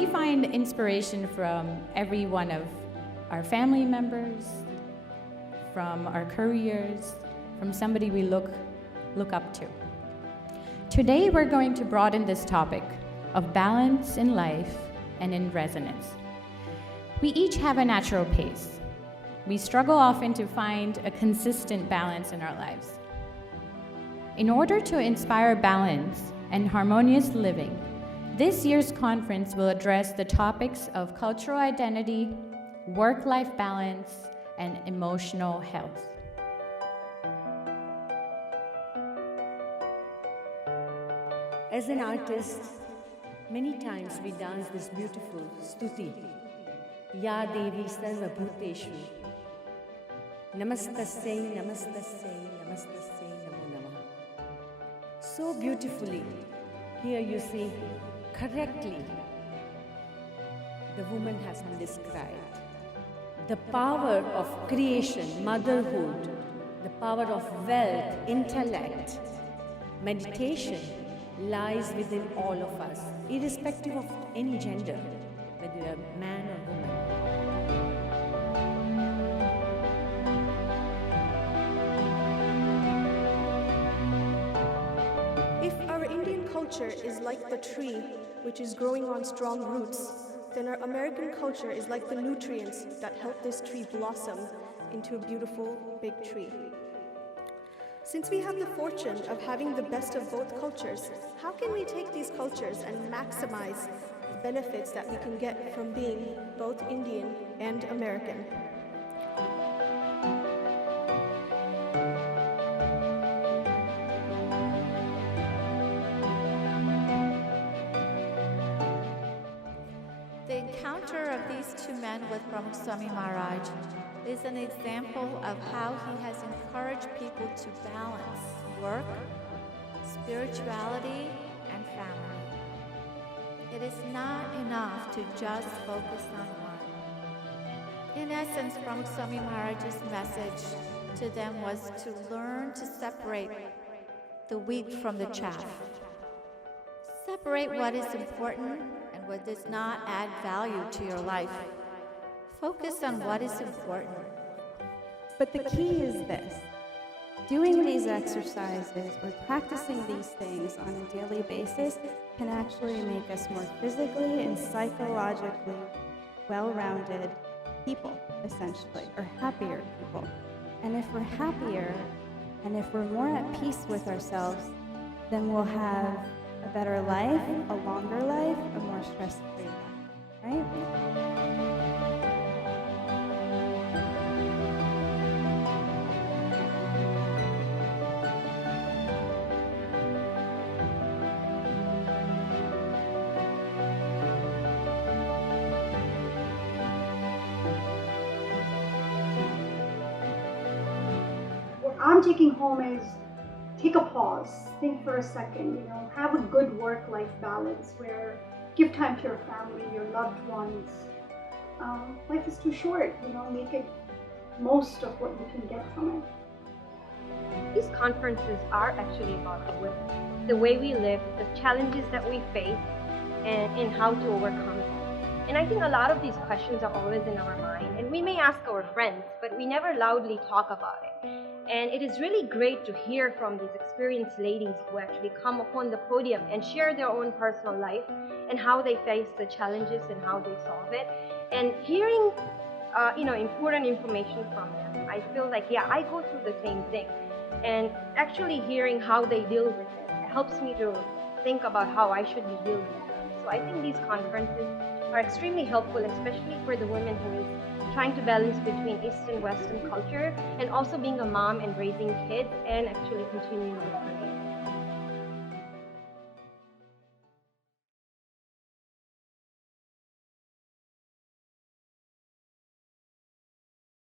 We find inspiration from every one of our family members, from our careers, from somebody we look up to. Today, we're going to broaden this topic of balance in life and in resonance. We each have a natural pace. We struggle often to find a consistent balance in our lives. In order to inspire balance and harmonious living, this year's conference will address the topics of cultural identity, work-life balance, and emotional health. As an artist, many times we dance this beautiful stuti. Ya Devi Sarva Bhuteshu. Namastasya, Namastasya, Namastasya, Namo Namah. So beautifully, here you see correctly, the woman has been described. The power of creation, motherhood, the power of wealth, intellect, meditation lies within all of us, irrespective of any gender, whether you're a man or woman. If our Indian culture is like the tree, which is growing on strong roots, then our American culture is like the nutrients that help this tree blossom into a beautiful big tree. Since we have the fortune of having the best of both cultures, how can we take these cultures and maximize the benefits that we can get from being both Indian and American? The encounter of these two men with Swami Maharaj is an example of how he has encouraged people to balance work, spirituality, and family. It is not enough to just focus on one. In essence, Swami Maharaj's message to them was to learn to separate the wheat from the chaff. Separate what is important and what does not add value to your life. Focus on what is important. But the key is this. Doing these exercises or practicing these things on a daily basis can actually make us more physically and psychologically well-rounded people, essentially, or happier people. And if we're happier and if we're more at peace with ourselves, then we'll have a better life, a longer life, a more stress-free life, right? What I'm taking home is take a pause, think for a second, have a good work-life balance where give time to your family, your loved ones. Life is too short, make it most of what you can get from it. These conferences are actually about the women, the way we live, the challenges that we face, and how to overcome them. And I think a lot of these questions are always in our mind, and we may ask our friends, but we never loudly talk about it. And it is really great to hear from these experienced ladies who actually come upon the podium and share their own personal life and how they face the challenges and how they solve it. And hearing, important information from them, I feel like, I go through the same thing. And actually hearing how they deal with it helps me to think about how I should be dealing with them. So I think these conferences are extremely helpful, especially for the women who is trying to balance between East and Western culture, and also being a mom and raising kids and actually continuing with her